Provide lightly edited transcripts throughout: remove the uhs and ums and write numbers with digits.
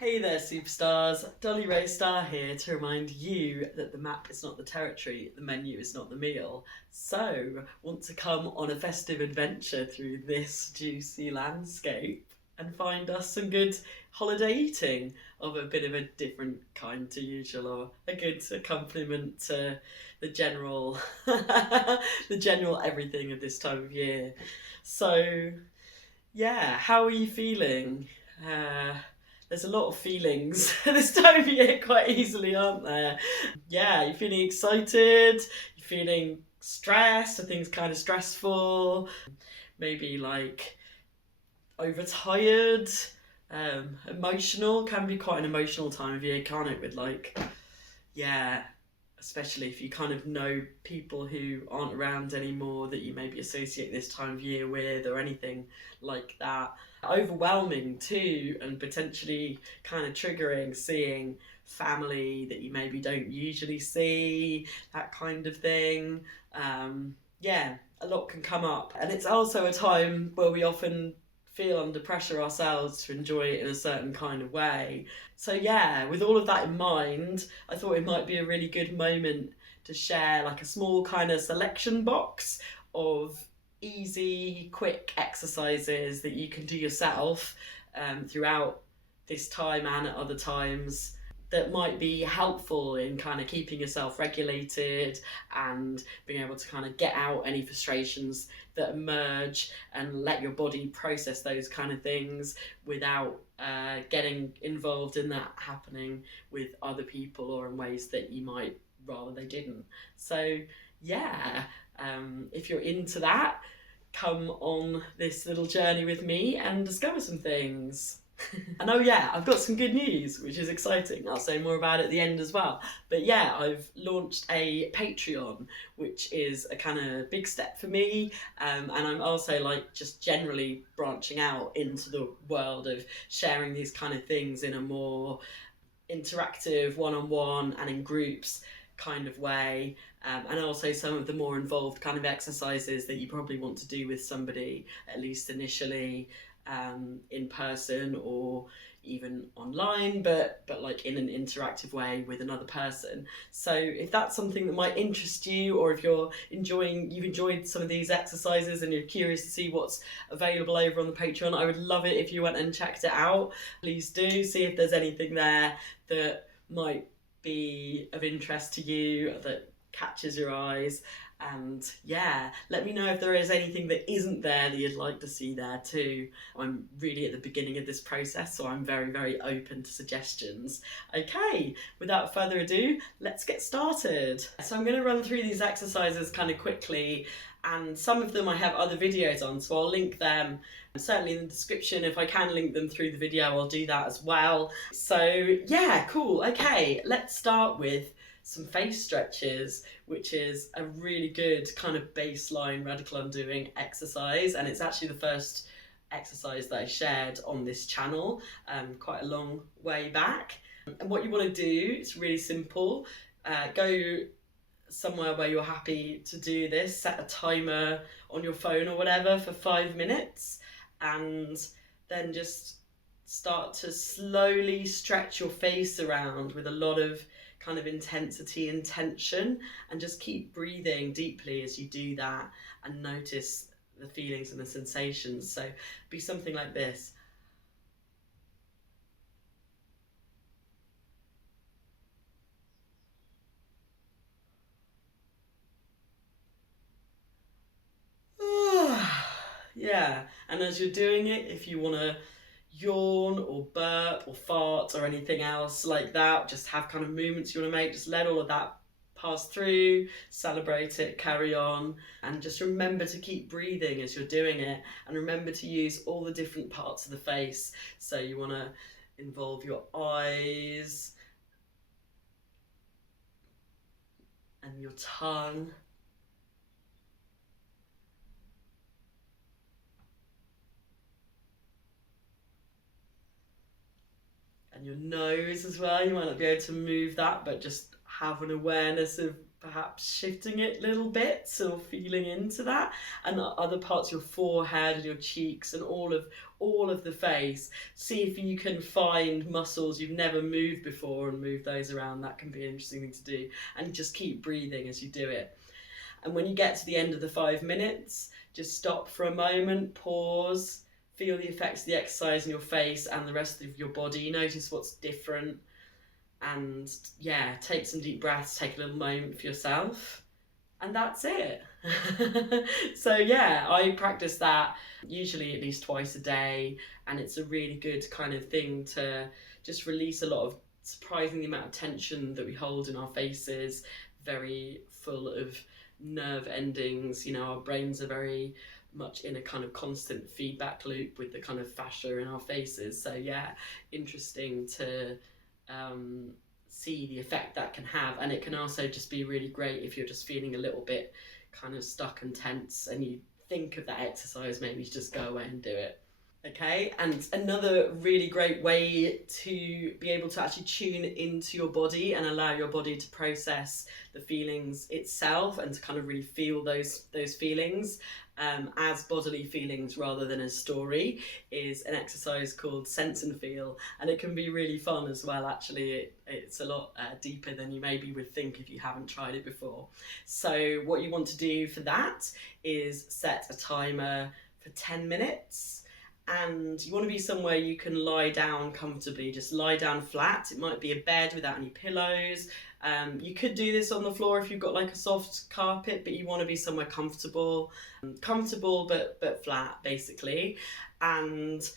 Hey there, superstars. Dolly Raystar here to remind you that the map is not the territory, the menu is not the meal. So, want to come on a festive adventure through this juicy landscape and find us some good holiday eating of a bit of a different kind to usual, or a good accompaniment to the general, the general everything of this time of year. So, yeah, how are you feeling? Uh, there's a lot of feelings this time of year quite easily, aren't there? Yeah, you're feeling excited, you're feeling stressed, are things kind of stressful, maybe like overtired, emotional, can be quite an emotional time of year, can't it? With like, yeah, especially if you kind of know people who aren't around anymore that you maybe associate this time of year with or anything like that. Overwhelming too, and potentially kind of triggering seeing family that you maybe don't usually see, that kind of thing. Yeah, a lot can come up, and it's also a time where we often feel under pressure ourselves to enjoy it in a certain kind of way. So yeah, with all of that in mind, I thought it might be a really good moment to share like a small kind of selection box of easy, quick exercises that you can do yourself throughout this time and at other times that might be helpful in kind of keeping yourself regulated and being able to kind of get out any frustrations that emerge and let your body process those kind of things without getting involved in that happening with other people or in ways that you might rather they didn't. So yeah, if you're into that, come on this little journey with me and discover some things. And oh yeah, I've got some good news, which is exciting. I'll say more about it at the end as well. But yeah, I've launched a Patreon, which is a kind of big step for me. And I'm also like just generally branching out into the world of sharing these kind of things in a more interactive, one-on-one and in groups kind of way. And also some of the more involved kind of exercises that you probably want to do with somebody, at least initially, in person or even online, but like in an interactive way with another person. So if that's something that might interest you, or if you've enjoyed some of these exercises and you're curious to see what's available over on the Patreon, I would love it if you went and checked it out. Please do see if there's anything there that might be of interest to you, that catches your eyes. And yeah, let me know if there is anything that isn't there that you'd like to see there too. I'm really at the beginning of this process, so I'm very, very open to suggestions. Okay, without further ado, let's get started. So I'm going to run through these exercises kind of quickly, and some of them I have other videos on, so I'll link them certainly in the description. If I can link them through the video, I'll do that as well. So yeah, cool. Okay, let's start with some face stretches, which is a really good kind of baseline radical undoing exercise, and it's actually the first exercise that I shared on this channel quite a long way back. And what you want to do, it's really simple. Go somewhere where you're happy to do this, set a timer on your phone or whatever for 5 minutes, and then just start to slowly stretch your face around with a lot of kind of intensity and tension, and just keep breathing deeply as you do that and notice the feelings and the sensations. So be something like this. Yeah, and as you're doing it, if you want to yawn or burp or fart or anything else like that, just have kind of movements you want to make, just let all of that pass through, celebrate it, carry on, and just remember to keep breathing as you're doing it, and remember to use all the different parts of the face. So you want to involve your eyes and your tongue and your nose as well. You might not be able to move that, but just have an awareness of perhaps shifting it little bits or feeling into that, and other parts, your forehead, your cheeks, and all of the face. See if you can find muscles you've never moved before and move those around. That can be an interesting thing to do, and just keep breathing as you do it. And when you get to the end of the 5 minutes, just stop for a moment, pause, feel the effects of the exercise in your face and the rest of your body. Notice what's different, and yeah, take some deep breaths, take a little moment for yourself, and that's it. So yeah, I practice that usually at least twice a day, and it's a really good kind of thing to just release a lot of surprising amount of tension that we hold in our faces, very full of nerve endings. You know, our brains are very much in a kind of constant feedback loop with the kind of fascia in our faces. So yeah, interesting to see the effect that can have. And it can also just be really great if you're just feeling a little bit kind of stuck and tense and you think of that exercise, maybe just go away and do it. Okay, and another really great way to be able to actually tune into your body and allow your body to process the feelings itself and to kind of really feel those feelings as bodily feelings rather than as story is an exercise called Sense and Feel, and it can be really fun as well. Actually, it's a lot deeper than you maybe would think if you haven't tried it before. So what you want to do for that is set a timer for 10 minutes. And you want to be somewhere you can lie down comfortably, just lie down flat. It might be a bed without any pillows. You could do this on the floor if you've got like a soft carpet, but you want to be somewhere comfortable but flat basically. And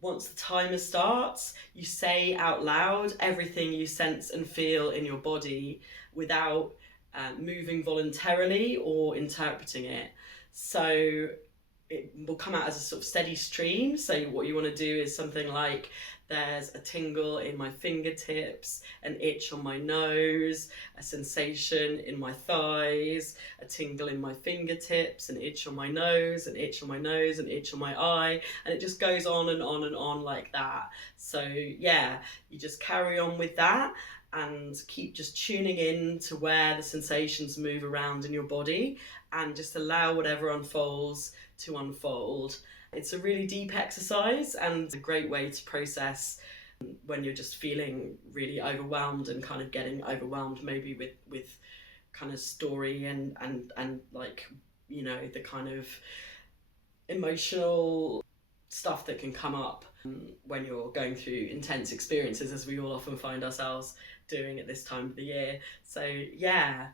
once the timer starts, you say out loud everything you sense and feel in your body without moving voluntarily or interpreting it. So it will come out as a sort of steady stream. So what you want to do is something like, there's a tingle in my fingertips, an itch on my nose, a sensation in my thighs, a tingle in my fingertips, an itch on my nose, an itch on my nose, an itch on my eye, and it just goes on and on and on like that. So yeah, you just carry on with that and keep just tuning in to where the sensations move around in your body, and just allow whatever unfolds to unfold. It's a really deep exercise and a great way to process when you're just feeling really overwhelmed and kind of getting overwhelmed maybe with kind of story and like, you know, the kind of emotional stuff that can come up when you're going through intense experiences, as we all often find ourselves doing at this time of the year. So yeah,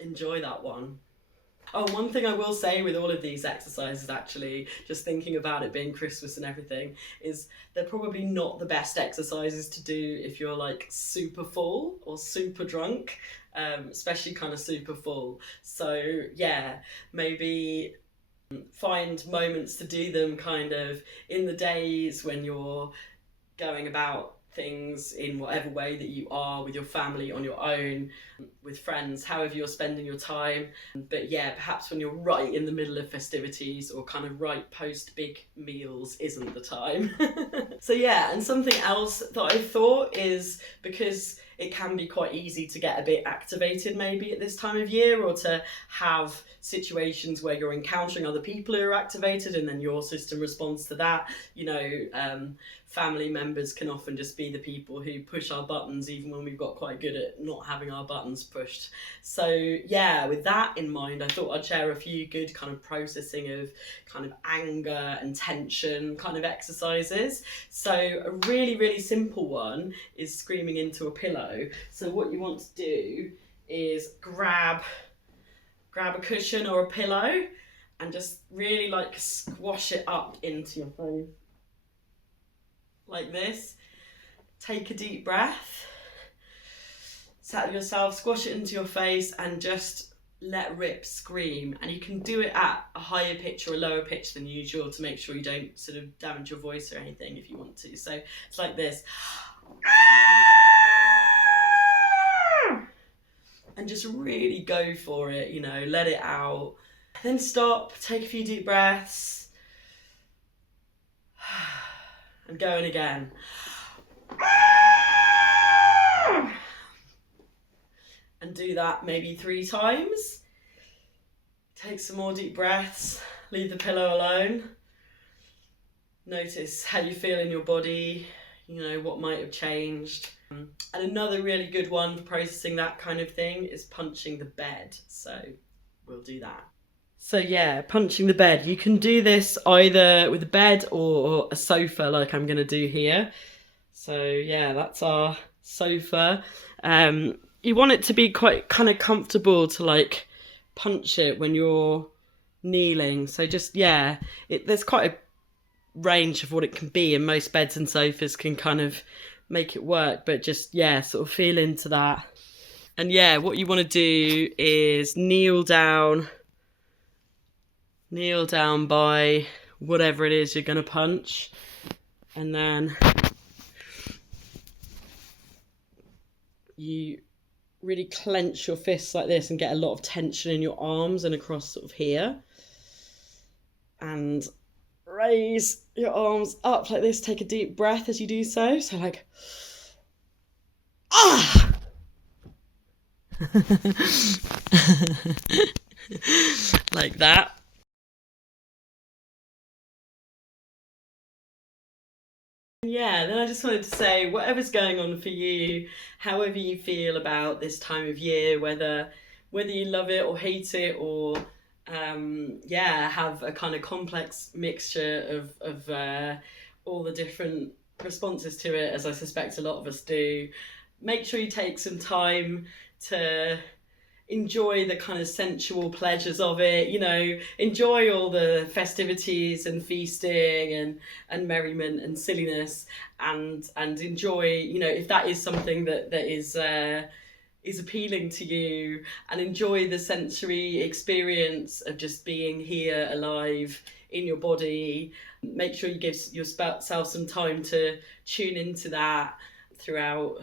enjoy that one. Oh, one thing I will say with all of these exercises, actually, just thinking about it being Christmas and everything, is they're probably not the best exercises to do if you're like super full or super drunk, especially kind of super full. So yeah, maybe find moments to do them kind of in the days when you're going about things in whatever way that you are, with your family, on your own, with friends, however you're spending your time. But yeah, perhaps when you're right in the middle of festivities or kind of right post big meals isn't the time. So yeah, and something else that I thought is, because it can be quite easy to get a bit activated maybe at this time of year, or to have situations where you're encountering other people who are activated and then your system responds to that. You know, family members can often just be the people who push our buttons even when we've got quite good at not having our buttons pushed. So yeah, with that in mind, I thought I'd share a few good kind of processing of kind of anger and tension kind of exercises. So a really, really simple one is screaming into a pillow. So what you want to do is grab a cushion or a pillow and just really like squash it up into your face. Like this. Take a deep breath. Settle yourself, squash it into your face and just let rip scream. And you can do it at a higher pitch or a lower pitch than usual to make sure you don't sort of damage your voice or anything if you want to. So it's like this. And just really go for it, you know, let it out. Then stop, take a few deep breaths. And going again. and do that maybe 3 times. Take some more deep breaths, leave the pillow alone. Notice how you feel in your body, you know, what might have changed. And another really good one for processing that kind of thing is punching the bed. So we'll do that. So yeah, punching the bed. You can do this either with a bed or a sofa like I'm going to do here. So yeah, that's our sofa. You want it to be quite kind of comfortable to like punch it when you're kneeling. So just, yeah, there's quite a range of what it can be, and most beds and sofas can kind of make it work, but just, yeah, sort of feel into that. And yeah, what you want to do is kneel down by whatever it is you're going to punch, and then you really clench your fists like this and get a lot of tension in your arms and across sort of here, and raise your arms up like this. Take a deep breath as you do so. So like, ah! Like that. Yeah, then I just wanted to say, whatever's going on for you, however you feel about this time of year, whether you love it or hate it, or yeah, have a kind of complex mixture of all the different responses to it, as I suspect a lot of us do, make sure you take some time to enjoy the kind of sensual pleasures of it, you know, enjoy all the festivities and feasting and merriment and silliness, and enjoy, you know, if that is something that is appealing to you, and enjoy the sensory experience of just being here alive in your body. Make sure you give yourself some time to tune into that throughout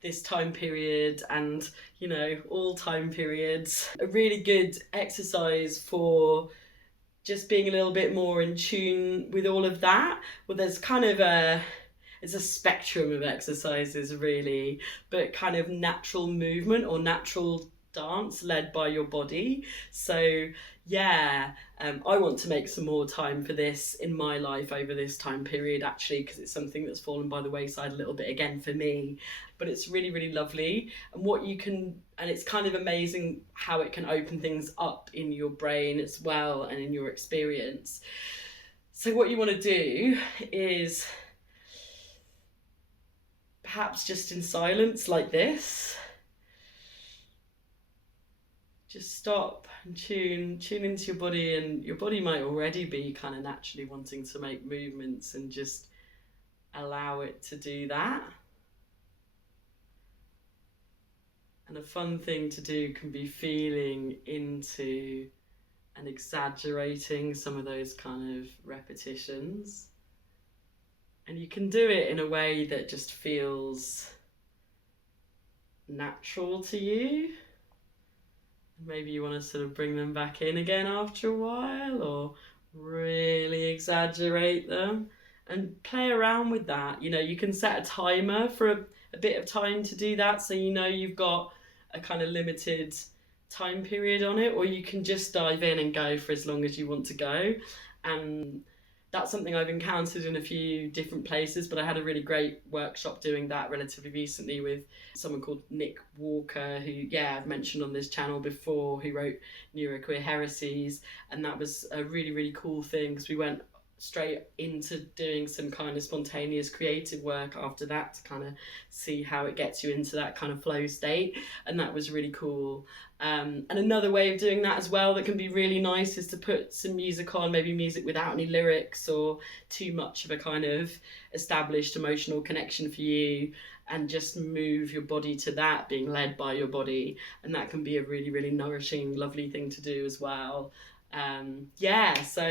this time period, and you know, all time periods. A really good exercise for just being a little bit more in tune with all of that. Well, there's kind of it's a spectrum of exercises really, but kind of natural movement or natural dance led by your body. So yeah, I want to make some more time for this in my life over this time period, actually, because it's something that's fallen by the wayside a little bit again for me. But it's really, really lovely. And it's kind of amazing how it can open things up in your brain as well and in your experience. So what you want to do is, perhaps just in silence like this, just stop and tune into your body, and your body might already be kind of naturally wanting to make movements, and just allow it to do that. And a fun thing to do can be feeling into and exaggerating some of those kind of repetitions. And you can do it in a way that just feels natural to you. Maybe you want to sort of bring them back in again after a while, or really exaggerate them, and play around with that. You know, you can set a timer for a bit of time to do that, so you know you've got a kind of limited time period on it, or you can just dive in and go for as long as you want to go. And that's something I've encountered in a few different places, but I had a really great workshop doing that relatively recently with someone called Nick Walker, who, yeah, I've mentioned on this channel before, who wrote Neuroqueer Heresies. And that was a really, really cool thing, because we went straight into doing some kind of spontaneous creative work after that to kind of see how it gets you into that kind of flow state. And that was really cool. And another way of doing that as well that can be really nice is to put some music on, maybe music without any lyrics or too much of a kind of established emotional connection for you, and just move your body to that, being led by your body. And that can be a really, really nourishing, lovely thing to do as well. Yeah, so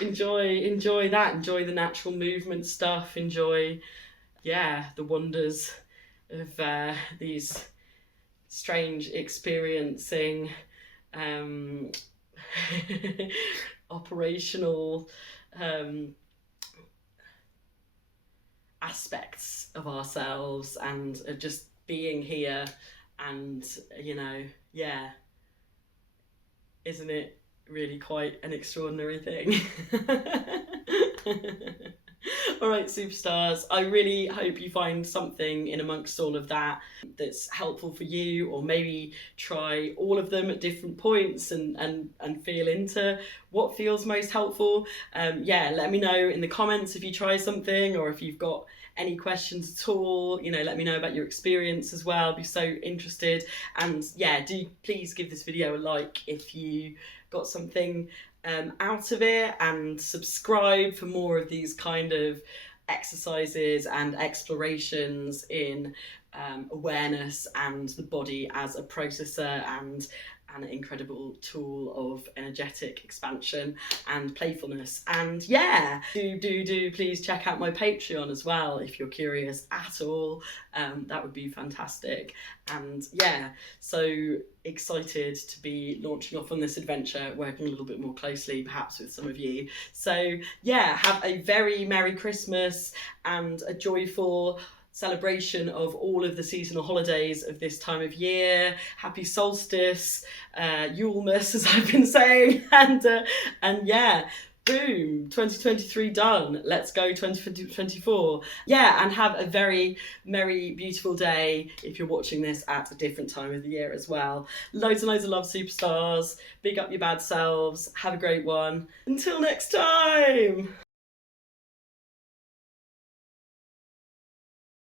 enjoy that, enjoy the natural movement stuff, enjoy, yeah, the wonders of these strange experiencing operational aspects of ourselves, and of just being here And, you know, yeah, isn't it really quite an extraordinary thing? All right, superstars, I really hope you find something in amongst all of that that's helpful for you, or maybe try all of them at different points and feel into what feels most helpful. Yeah, let me know in the comments if you try something, or if you've got any questions at all. You know, let me know about your experience as well. I'd be so interested. And yeah, do please give this video a like if you got something out of it, and subscribe for more of these kind of exercises and explorations in awareness and the body as a processor and an incredible tool of energetic expansion and playfulness. And yeah, do please check out my Patreon as well if you're curious at all. That would be fantastic. And yeah, so excited to be launching off on this adventure, working a little bit more closely perhaps with some of you. So yeah, have a very Merry Christmas and a joyful celebration of all of the seasonal holidays of this time of year. Happy solstice, Yulemas, as I've been saying, and yeah, boom, 2023 done. Let's go 2024. Yeah, and have a very merry, beautiful day if you're watching this at a different time of the year as well. Loads and loads of love, superstars. Big up your bad selves. Have a great one. Until next time.